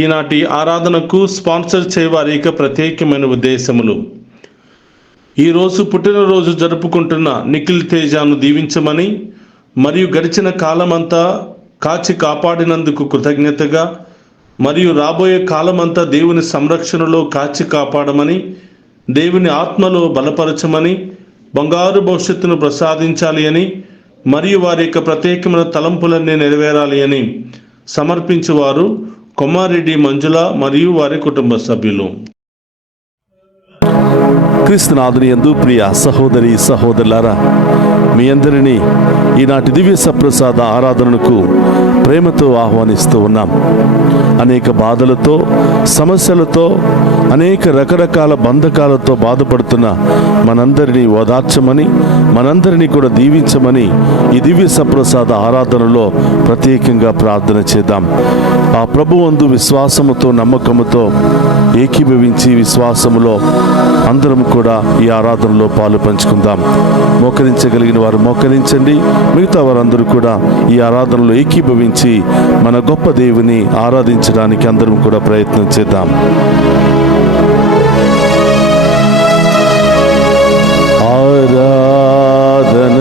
ఈనాటి ఆరాధనకు స్పాన్సర్ చేయవారి ప్రత్యేకమైన ఉద్దేశములు. ఈరోజు పుట్టినరోజు జరుపుకుంటున్న నిఖిల్ తేజాను దీవించమని, మరియు గడిచిన కాలమంతా కాచి కాపాడినందుకు కృతజ్ఞతగా, మరియు రాబోయే కాలమంతా దేవుని సంరక్షణలో కాచి కాపాడమని, దేవుని ఆత్మలో బలపరచమని, బంగారు భవిష్యత్తును ప్రసాదించాలి అని, మరియు వారి ప్రత్యేకమైన తలంపులన్నీ నెరవేరాలి అని సమర్పించువారు కొమ్మారెడ్డి మంజుల మరియు వారి కుటుంబ సభ్యులు. క్రీస్తునాథుని యందు ప్రియ సహోదరి సహోదరులారా, మీ అందరినీ ఈనాటి దివ్య సప్రసాద ఆరాధనకు ప్రేమతో ఆహ్వానిస్తూ ఉన్నాం. అనేక బాధలతో, సమస్యలతో, అనేక రకరకాల బంధకాలతో బాధపడుతున్న మనందరినీ ఓదార్చమని, మనందరినీ కూడా దీవించమని ఈ దివ్య సప్రసాద ఆరాధనలో ప్రత్యేకంగా ప్రార్థన చేద్దాం. ఆ ప్రభువందు విశ్వాసముతో, నమ్మకముతో ఏకీభవించి విశ్వాసములో అందరం కూడా ఈ ఆరాధనలో పాలు పంచుకుందాం. మోకరించగలిగిన వారు మోకరించండి. మిగతా వారందరూ కూడా ఈ ఆరాధనలో ఏకీభవించి మన గొప్ప దేవుని ఆరాధించడానికి అందరం కూడా ప్రయత్నం చేద్దాం. ఆరాధన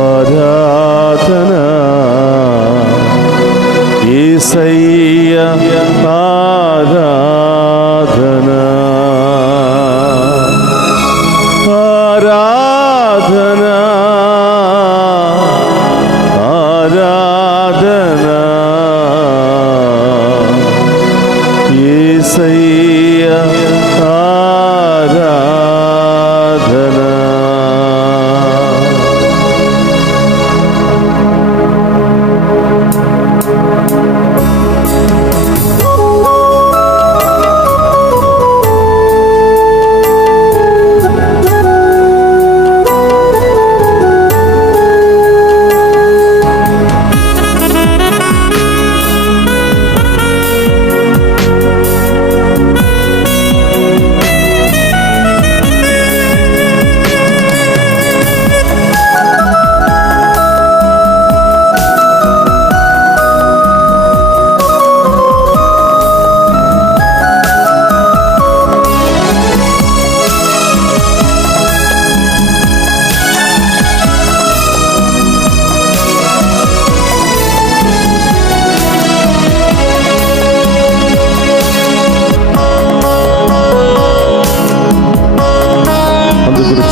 ఆరాధన యేసయ్యా ఆరాధన ఆరాధన ఆరాధన యేసయ్యా ఆరాధన.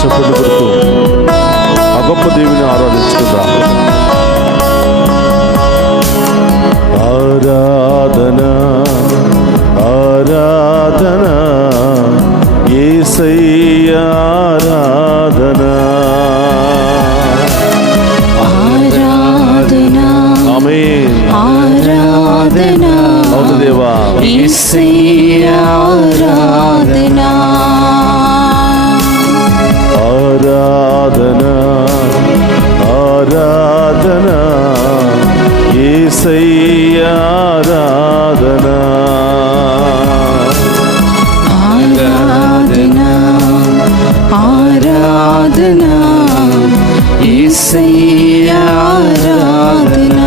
చప్పట్లు కొడుతూ ఆ గొప్ప దేవుని ఆరాధించుకుందాం. ఆరాధన ఆరాధన యేసయ్యా ఆరాధన ఆరాధన ఆమేన్ ఆరాధన అవును దేవా యేసయ్యా ఆరాధన ఆరాధన ఆరాధన యేసయ్యా ఆరాధన ఆరాధన ఆరాధన యేసయ్యా ఆరాధన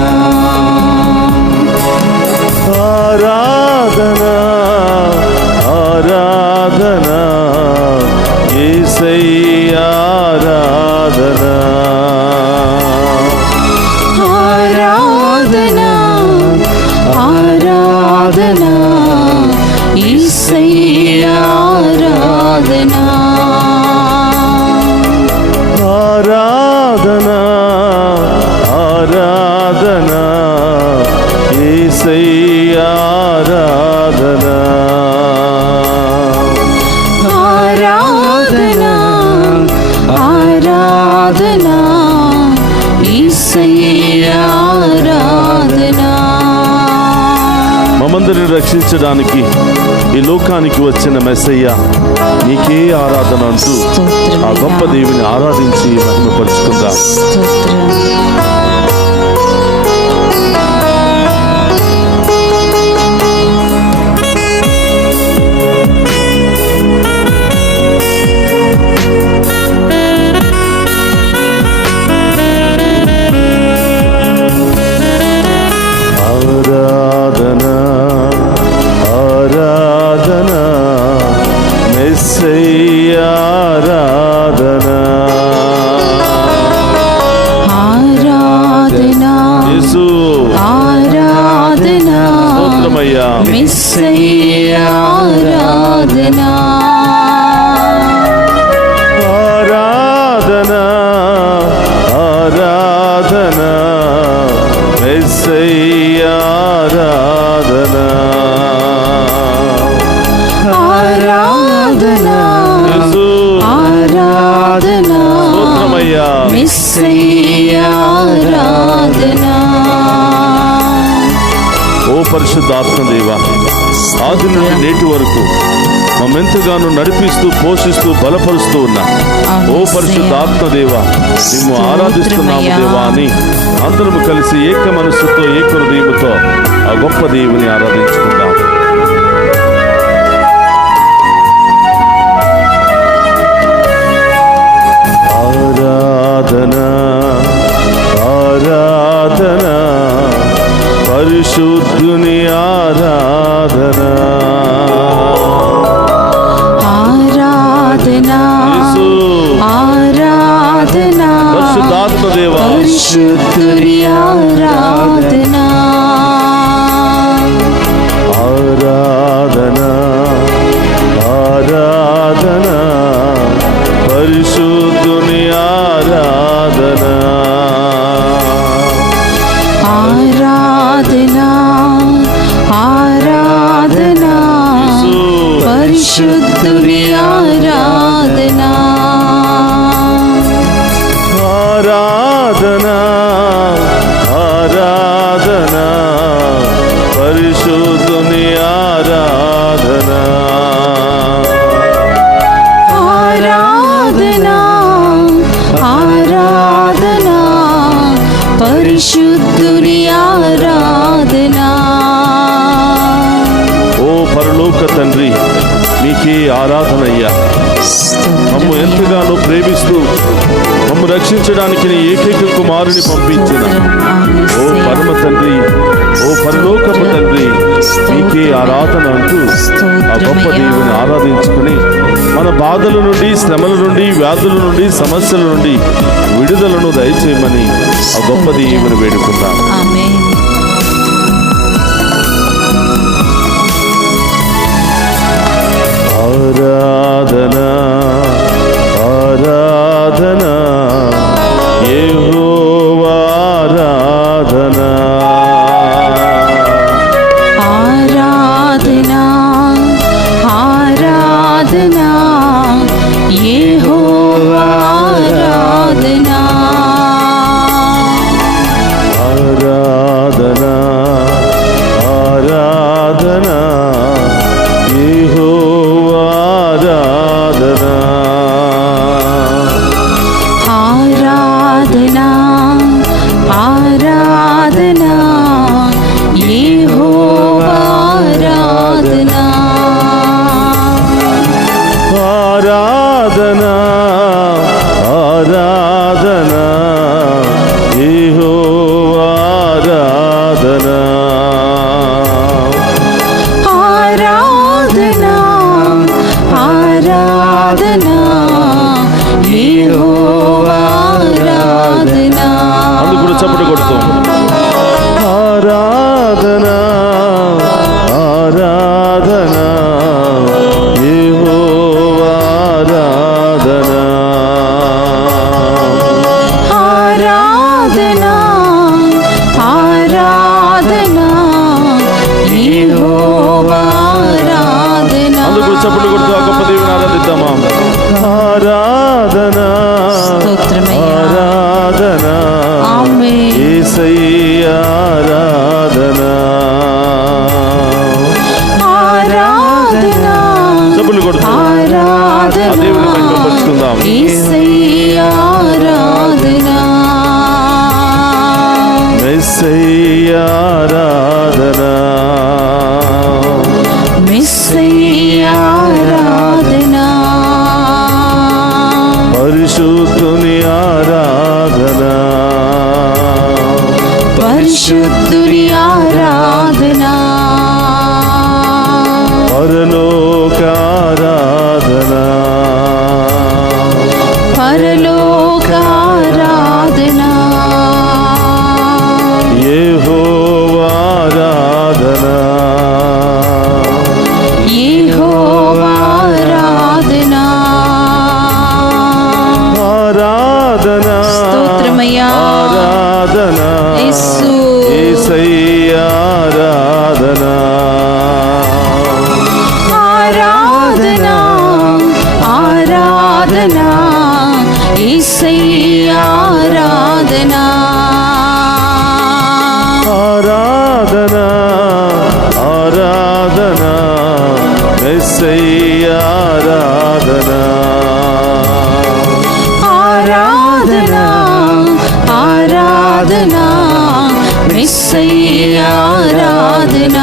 ఆరాధన ఆరాధన యేసయ్యా ఆరాధన ఆరాధన ఆరాధన యేసయ్యా ఆరాధన ఆరాధన ఆరాధన యేసయ్యా ఆరాధన ఆరాధన ఆరాధన యేసయ్యా ఆరాధన. మమ్మందరిని రక్షించడానికి ఈ లోకానికి వచ్చిన మెస్సయ్య నీకే ఆరాధన అంటూ ఆ గొప్ప దేవుని ఆరాధించి మహిమపరుచుకుందాం. మెస్సయ్యా ఆరాధనా ఆరాధన ఆరాధన మెస్సయ్యా ఆరాధన ఆరాధనా యేసు ఆరాధనా స్తోత్రమయ్యా మెస్సయ్యా ఆరాధనా ఓ పరిశుద్ధాత్మ దేవా, ఆది నుండి నేటి వరకు మమ్మెంతగానో నడిపిస్తూ పోషిస్తూ బలపరుస్తూ ఉన్నా ఓ పరిశుద్ధాత్మ దేవా, మేము ఆరాధిస్తున్నాము దేవా అని అందరము కలిసి ఏక మనస్సుతో ఏక హృదయముతో ఆ గొప్ప దేవుని ఆరాధించుకుందాం. ఆరాధన ఆరాధన పరిశుద్ధుని ఆరాధన ఆరాధనా యేసు ఆరాధనా పరిశుద్ధాత్మ దేవా పరిశుద్ధుని ఆరాధనా ఆరాధన ఆరాధన పరిశుద్ధుని ఆరాధన ఆరాధనా ఆరాధనా పరిశుద్ధుని ఆరాధనా ఆరాధన ఆరాధన పరిశుద్ధుని ఆరాధన ఆరాధనా ఆరాధనా పరిశుద్ధుని ఆరాధనా ఓ పరలోక తండ్రి, మీకే ఆరాధనయ్యా. మమ్ము ఎంతగానో ప్రేమిస్తూ మమ్ము రక్షించడానికి నీ ఏకైక కుమారుని పంపించిన ఓ పరమ తండ్రి, ఓ పరలోకపు తండ్రి, మీకే ఆరాధన అంటూ ఆ గొప్ప దేవుని ఆరాధించుకుని మన బాధల నుండి, శ్రమల నుండి, వ్యాధుల నుండి, సమస్యల నుండి విడుదలను దయచేయమని ఆ గొప్ప దేవుని వేడుకుందాం. ఆమేన్. ఆరాధన ఆరాధన యెహోవా ఆరాధన ఆరాధనా ఆరాధనా యెహోవా ఆరాధనా ఆరాధన ఆరాధన యెహోవా ఆరాధన ఆరాధనా ఆరాధనా యెహోవా ఆరాధనా ఆరాధన ఆరాధన యెహోవా ఆరాధన ఆరాధనా ఆరాధనా యెహోవా ఆరాధనా అందుకు కూడా చప్పట్లు కొడుతూ ఆరాధన ఆరాధన యెహోవా ఆరాధన ఆరాధనా ఆరాధనా యెహోవా ఆరాధనా అందుకు కూడా చప్పట్లు కొడుతూ ఆ గొప్ప దేవుని ఆరాధిద్దామా. ఆరాధన స్తోత్రమయ్యా. ఆరాధన ఆమేన్. యేసయ్య ఆరాధన ఆరాధనా చప్పట్లు కొడుతూ ఆ ఆరాధనా దేవుని మహిమపరుచుకుందాం. యేసయ్య ఆరాధనా మెస్సయ్య ఆరాధన మెస్సయ్య ఆరాధనా పరిశుద్ధుని ఆరాధన పరిశుద్ధుని ఆరాధనా పరలోక ఆరాధన పరలోక ఆరాధనా యెహోవా ఆరాధన ఆరాధన యేసయ్యా ఆరాధన ఆరాధన మెస్సయ్యా ఆరాధన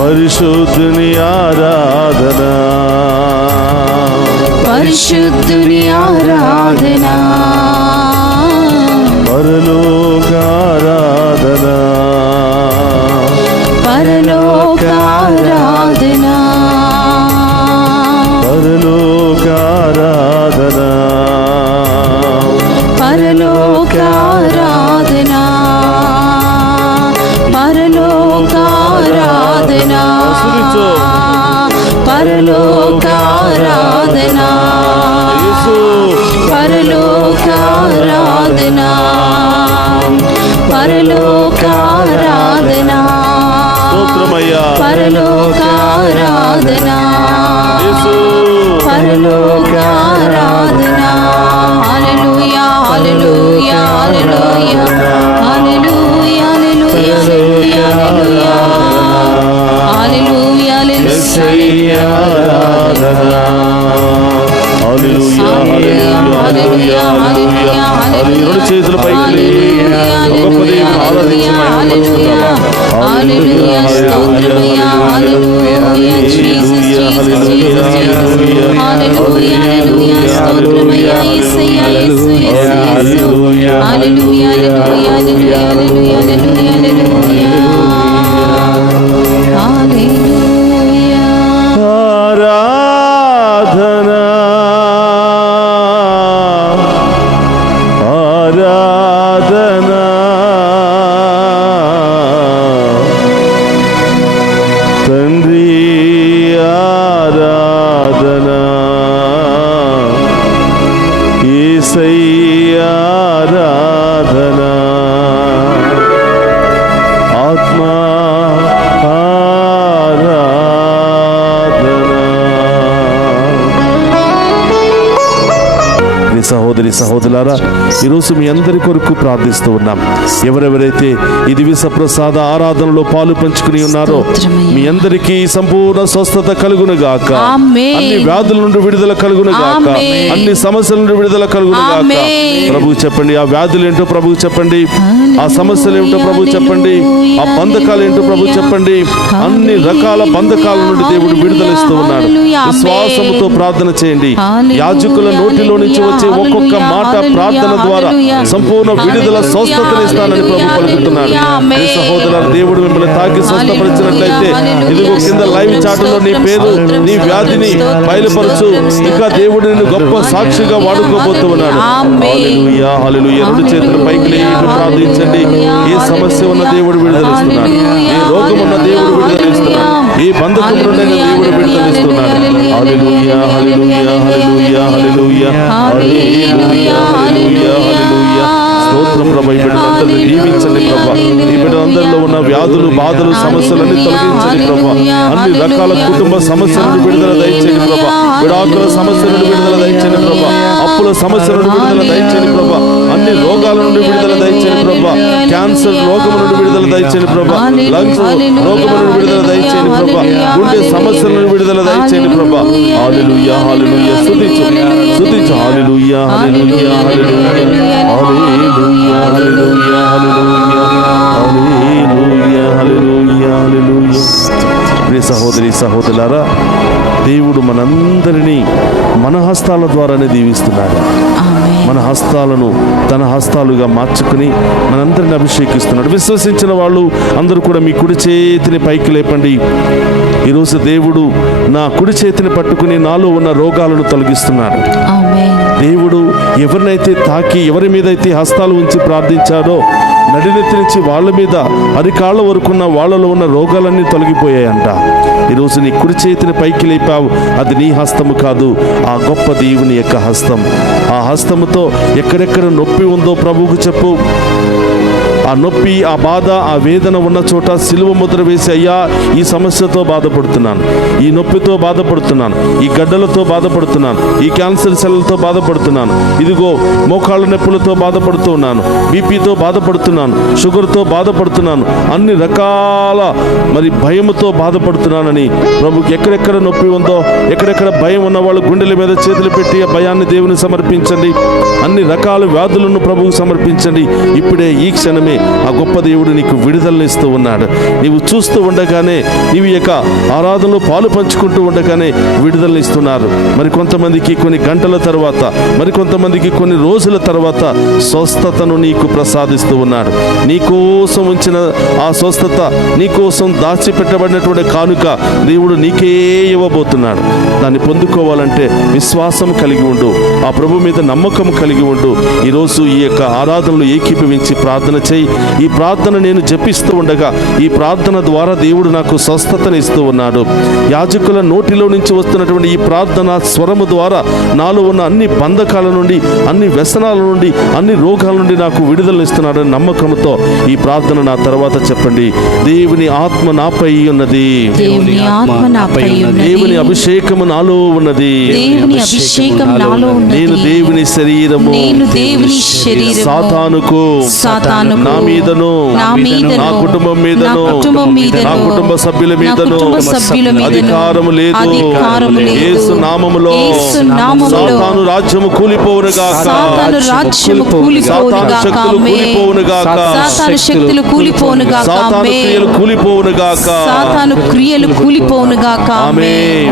పరిశుద్ధుని ఆరాధన పరిశుద్ధుని ఆరాధన పరలోక ఆరాధన పరలోక ఆరాధన పరలోక ఆరాధన పరలోక ఆరాధన పరలోక ఆరాధన పరలోక ఆరాధన పరలోక ఆరాధన పరలోక ఆరాధన స్తోత్రమయ్యా పరలోక ఆరాధన పరలోక ఆరాధన హల్లెలూయా హల్లెలూయా హల్లెలూయా హల్లెలూయా హల్లెలూయా హల్లెలూయా యేసయ్యా ఆరాధన హల్లెలూయా హల్లెలూయా హల్లెలూయా హల్లెలూయా రెండు చేతుల పైకి గొప్ప దేవుని ఆరాధించి మహిమపరచుకుందామా హల్లెలూయా హల్లెలూయా హల్లెలూయా హల్లెలూయా హల్లెలూయా హల్లెలూయా యేసయ్యా యేసయ్యా హల్లెలూయా హల్లెలూయా హల్లెలూయా హల్లెలూయా హల్లెలూయా హల్లెలూయా ఆరాధన ఆరాధన తండ్రి ఆరాధన యేసయ్యా ఆరాధన ఆత్మా సహోదరి సహోదరులారా, ఈరోజు మీ అందరి కొరకు ప్రార్థిస్తూ ఉన్నాం. ఎవరెవరైతే ఈ దివ్య ప్రసాద ఆరాధనలో పాలు పంచుకుని ఉన్నారో మీ అందరికీ సంపూర్ణ స్వస్థత కలుగును గాక. అన్ని వ్యాధుల నుండి విడుదల కలుగును గాక. అన్ని సమస్యల నుండి విడుదల కలుగును గాక. ప్రభు చెప్పండి, ఆ వ్యాధులు ఏంటో ప్రభు చెప్పండి, ఆ సమస్యలు ఏమిటో ప్రభు చెప్పండి, ఆ బంధకాలు ఏంటో ప్రభు చెప్పండి. అన్ని రకాల బంధకాల నుండి దేవుడు విడుదలిస్తూ ఉన్నాడు. విశ్వాసముతో ప్రార్థన చేయండి. యాజకుల నోటిలో నుంచి వచ్చే ఒక్కొక్క మాట ప్రార్థన ద్వారా సంపూర్ణ విడుదల స్వస్థతని ఇస్తానని ప్రభు పలుకుతున్నాడు. ఈ సహోదరుల దేవుడు మిమ్మల్ని తాకి స్వస్థపరిచినట్లయితే ఇదిగో కింద లైవ్ చాటులో నీ పేరు, నీ వ్యాధిని బయలుపరచు. ఇంకా దేవుడు నిన్ను గొప్ప సాక్షిగా వాడుకోబోతూ ఉన్నాడు. హల్లెలూయా హల్లెలూయా. రెండు చేతుల పైకి లేపి ప్రార్థించండి. ఏ సమస్య ఉన్న దేవుడు విడుదలిస్తున్నాడు. ఏ రోగం ఉన్న దేవుడు విడుదలిస్తున్నాడు. ఏ బంధకం నుండి దేవుడు విడుదలిస్తున్నాడు. హల్లెలూయా హల్లెలూయా హల్లెలూయా హల్లెలూయా హల్లెలూయా హల్లెలూయా హల్లెలూయా. స్తోత్రం ప్రభు. ఈ బిడ్డలందరినీ దీవించండి ప్రభు. ఈ బిడ్డలందరిలో ఉన్న వ్యాధులు, బాధలు, సమస్యలన్నీ తొలగించండి ప్రభు. అన్ని రకాల కుటుంబ సమస్యల నుండి విడుదల దయచేయండి ప్రభు. విడాకుల సమస్యల నుండి విడుదల దయచేయండి ప్రభు. అప్పుల సమస్యల నుండి విడుదల దయచేయండి ప్రభు. అన్ని రోగాల నుండి విడుదల దయచేయండి ప్రభు. క్యాన్సర్ రోగం నుండి విడుదల దయచేయండి ప్రభు. లంగ్స్ రోగం నుండి విడుదల దయచేయండి ప్రభు. గుండె సమస్యల నుండి విడుదల దయచేయండి ప్రభు. హల్లెలూయా హల్లెలూయా. స్తుతించు స్తుతించు. హల్లెలూయా హల్లెలూయా హల్లెలూయా హల్లెలూయా హల్లెలూయా హల్లెలూయా హల్లెలూయా హల్లెలూయా హల్లెలూయా. ప్రియ సహోదరి సహోదరులారా, దేవుడు మనందరినీ మన హస్తాల ద్వారానే దీవిస్తున్నాడు. మన హస్తాలను తన హస్తాలుగా మార్చుకుని మనందరిని అభిషేకిస్తున్నాడు. విశ్వసించిన వాళ్ళు అందరూ కూడా మీ కుడి చేతిని పైకి లేపండి. ఈరోజు దేవుడు నా కుడి చేతిని పట్టుకుని నాలో ఉన్న రోగాలను తొలగిస్తున్నాడు. దేవుడు ఎవరినైతే తాకి, ఎవరి మీదైతే హస్తాలు ఉంచి ప్రార్థించాడో నడినెత్తి నుంచి వాళ్ళ మీద అరికాళ్ళ వరకున్న వాళ్ళలో ఉన్న రోగాలన్నీ తొలగిపోయాయంట. ఈరోజు నీ కుడి చేతిని పైకి లేపావు, అది నీ హస్తము కాదు, ఆ గొప్ప దేవుని యొక్క హస్తం. ఆ హస్తముతో ఎక్కడెక్కడ నొప్పి ఉందో ప్రభువుకు చెప్పు. ఆ ఆ నొప్పి, ఆ బాధ, ఆ వేదన ఉన్న చోట సిలువ ముద్ర వేసి, అయ్యా ఈ సమస్యతో బాధపడుతున్నాను, ఈ నొప్పితో బాధపడుతున్నాను, ఈ గడ్డలతో బాధపడుతున్నాను, ఈ క్యాన్సర్ సెల్తో బాధపడుతున్నాను, ఇదిగో మోకాళ్ళ నొప్పులతో బాధపడుతూ ఉన్నాను, బీపీతో బాధపడుతున్నాను, షుగర్తో బాధపడుతున్నాను, అన్ని రకాల భయముతో బాధపడుతున్నానని ప్రభుకి ఎక్కడెక్కడ నొప్పి ఉందో, ఎక్కడెక్కడ భయం ఉన్న వాళ్ళు గుండెల మీద చేతులు పెట్టి ఆ భయాన్ని దేవుని సమర్పించండి. అన్ని రకాల వ్యాధులను ప్రభువుకు సమర్పించండి. ఇప్పుడే ఈ క్షణమే ఆ గొప్ప దేవుడు నీకు విడుదలనిస్తూ ఉన్నాడు. నీవు చూస్తూ ఉండగానే, నీవు యొక్క ఆరాధనలో పాలు పంచుకుంటూ ఉండగానే విడుదలనిస్తున్నారు. మరి కొంతమందికి కొన్ని గంటల తర్వాత, మరి కొంతమందికి కొన్ని రోజుల తర్వాత స్వస్థతను నీకు ప్రసాదిస్తూ ఉన్నాడు. నీకోసం ఉంచిన ఆ స్వస్థత, నీకోసం దాచిపెట్టబడినటువంటి కానుక దేవుడు నీకే ఇవ్వబోతున్నాడు. దాన్ని పొందుకోవాలంటే విశ్వాసం కలిగి ఉండు, ఆ ప్రభు మీద నమ్మకం కలిగి ఉండు. ఈరోజు ఈ యొక్క ఆరాధనలో ఏకీభవించి ప్రార్థన చేయి. ఈ ప్రార్థన నేను జపిస్తూ ఉండగా, ఈ ప్రార్థన ద్వారా దేవుడు నాకు స్వస్థతను ఇస్తూ ఉన్నాడు. యాజకుల నోటిలో నుంచి వస్తున్నటువంటి ఈ ప్రార్థన స్వరము ద్వారా నాలో ఉన్న అన్ని బంధకాల నుండి, అన్ని వ్యసనాల నుండి, అన్ని రోగాల నుండి నాకు విడుదలనిస్తున్నాడని నమ్మకంతో ఈ ప్రార్థన నా తర్వాత చెప్పండి. దేవుని ఆత్మ నాపై ఉన్నది, దేవుని అభిషేకము నాలో ఉన్నది, నేను దేవుని శరీరము, సాతానుకు నా మీదను, నా కుటుంబం మీదను, నా కుటుంబ సభ్యుల మీదను అధికారము లేదు. యేసు నామములో సాతాను రాజ్యము కూలిపోవునుగాక, సాతాను శక్తులు కూలిపోవునుగాక, సాతాను క్రియలు కూలిపోవునుగాక, సాతాను క్రియలు కూలిపోవునుగాక. ఆమేన్,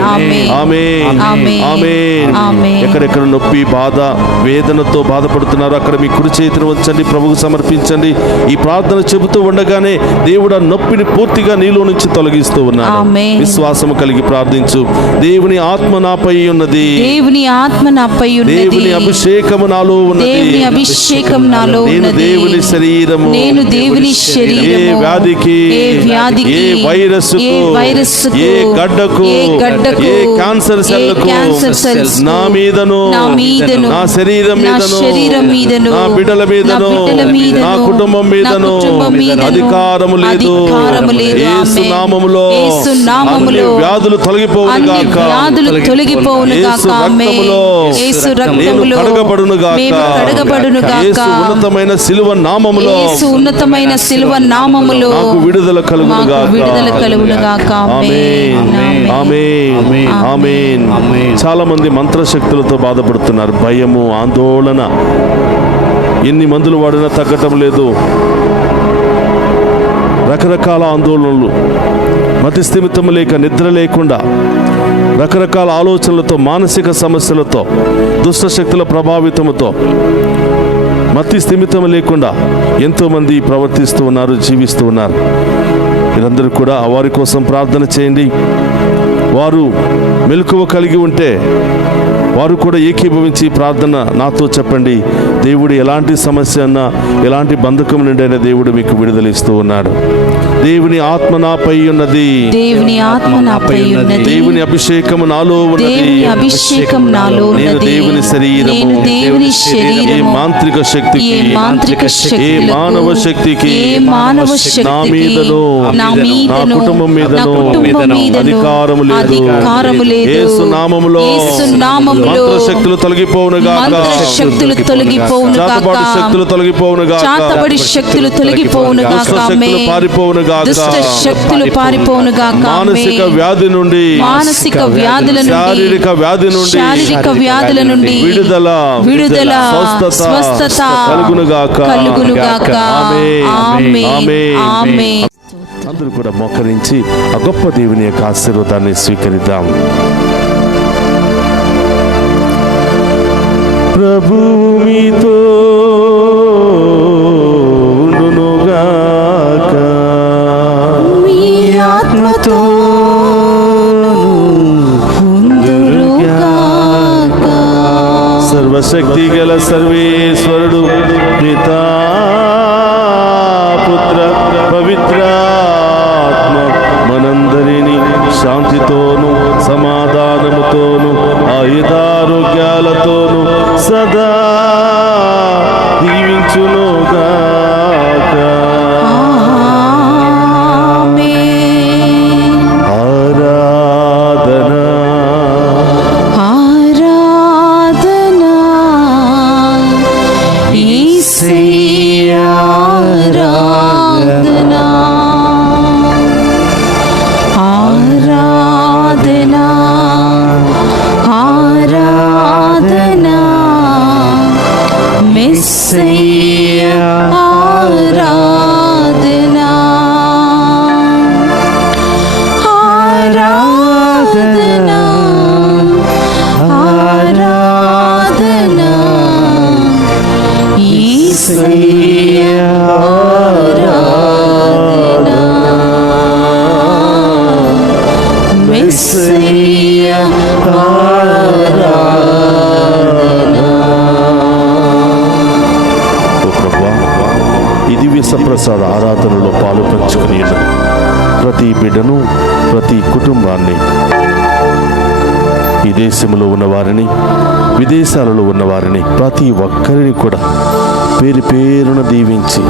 ఆమేన్, ఆమేన్. ఎక్కడెక్కడ నొప్పి, బాధ, వేదనతో బాధపడుతున్నారు అక్కడ మీ కుడి చేతిని ఉంచండి, ప్రభువుకు సమర్పించండి. ఈ ప్రార్థన చెబుతూ ఉండగానే దేవుడు ఆ నొప్పిని పూర్తిగా నీలో నుంచి తొలగిస్తూ ఉన్నాడు. విశ్వాసము కలిగి ప్రార్థించు. దేవుని ఆత్మ నాపై ఉన్నది, దేవుని ఆత్మ నాపై ఉన్నది, దేవుని అభిషేకము నాలో ఉన్నది, దేవుని అభిషేకం నాలో ఉన్నది, నేను దేవుని శరీరము, నేను దేవుని శరీరము. ఏ వ్యాధికి, ఏ వైరస్కు, ఏ గడ్డకు, ఏ క్యాన్సర్ సెల్లకు, నా మీదను, నా శరీరం మీదను, నా బిడ్డల మీదను, నా కుటుంబం మీదను అధికారము లేదు. యేసు నామములో అన్ని వ్యాధులు తొలగిపోవునుగాక, యేసు రక్తములో కడగబడునుగాక, యేసు ఉన్నతమైన సిలువ నామములో నాకు విడుదల కలుగునుగాక. ఆమేన్, ఆమేన్, ఆమేన్. చాలా మంది మంత్రశక్తులతో బాధపడుతున్నారు. భయము, ఆందోళన, ఎన్ని మందులు వాడినా తగ్గటం లేదు. రకరకాల ఆందోళనలు, మతి స్థిమితం లేక, నిద్ర లేకుండా, రకరకాల ఆలోచనలతో, మానసిక సమస్యలతో, దుష్టశక్తుల ప్రభావితంతో, మతి స్థిమితం లేకుండా ఎంతోమంది ప్రవర్తిస్తూ ఉన్నారు, జీవిస్తూ ఉన్నారు. మీరందరూ కూడా వారి కోసం ప్రార్థన చేయండి. వారు మెలకువ కలిగి ఉంటే వారు కూడా ఏకీభవించి ప్రార్థన నాతో చెప్పండి. దేవుడు ఎలాంటి సమస్య అన్నా, ఎలాంటి బంధకం నుండి అయినా దేవుడు మీకు విడుదలిస్తూ ఉన్నాడు. దేవుని ఆత్మ నాపై ఉన్నది, దేవుని ఆత్మ నాపై ఉన్నది, దేవుని అభిషేకము నాలో ఉన్నది, నేను దేవుని శరీరము. ఏ మాంత్రిక శక్తికి, ఏ మానవ శక్తికి నా మీదను, నా కుటుంబం మీదను అధికారము లేదు. యేసు నామములో మంత్రశక్తులు తొలగిపోవునుగాక, చాతబడి శక్తులు తొలగిపోవునుగాక, పారిపోవునుగాక, మానసిక వ్యాధి నుండి, శారీరక వ్యాధుల నుండి విడుదల, స్వస్థత కలుగునుగాక. ఆమేన్. అందరూ కూడా మోకరించి ఆ గొప్ప దేవుని యొక్క ఆశీర్వాదాన్ని స్వీకరిద్దాం. ప్రభువు మీతో ఉండునుగాక, మీ ఆత్మతో సర్వశక్తి గల సర్వేశ్వరుడు పితా, పుత్ర, పవిత్రాత్మ మనందరినీ శాంతితోను, సమాధానముతోను, ఆయుధారోగ్యాలతోను సదా దీవించునుగాక. యేసయ్యా ఓ ప్రభువా, ఈ దివ్య సప్రసాద ఆరాధనలో పాలు పంచుకుని ఉన్న ప్రతి బిడ్డను, ప్రతి కుటుంబాన్ని, ఈ దేశంలో ఉన్నవారిని, విదేశాలలో ఉన్నవారిని, ప్రతి ఒక్కరిని కూడా పేరు పేరున దీవించి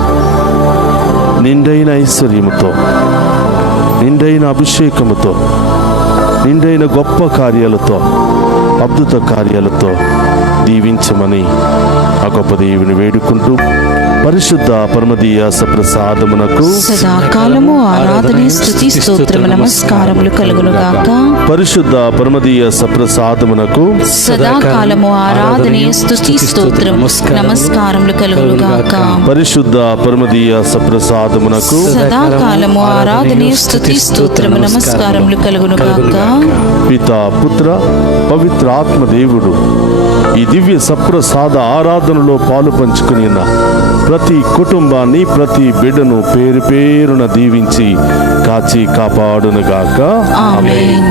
నిండైన ఐశ్వర్యముతో, నిండైన అభిషేకముతో, నిండైన గొప్ప కార్యాలతో, అద్భుత కార్యాలతో దీవించమని ఆ గొప్ప దేవుని వేడుకుంటూ పరిశుద్ధ పరమదీయ సప్రసాదమునకు సదాకాలము ఆరాధన స్తుతి స్తోత్రము నమస్కారములు కలుగునుగాక. పరిశుద్ధ పరమదీయ సప్రసాదమునకు సదాకాలము ఆరాధన స్తుతి స్తోత్రము నమస్కారములు కలుగునుగాక. పరిశుద్ధ పరమదీయ సప్రసాదమునకు సదాకాలము ఆరాధన స్తుతి స్తోత్రము నమస్కారములు కలుగునుగాక. పిత, పుత్ర, పవిత్ర ఆత్మ దేవుడు ఈ దివ్య సప్రసాద ఆరాధనలో పాలు పంచుకుని ఉన్న ప్రతి కుటుంబాన్ని, ప్రతి బిడ్డను పేరు పేరున దీవించి కాచి కాపాడునుగాక. ఆమేన్.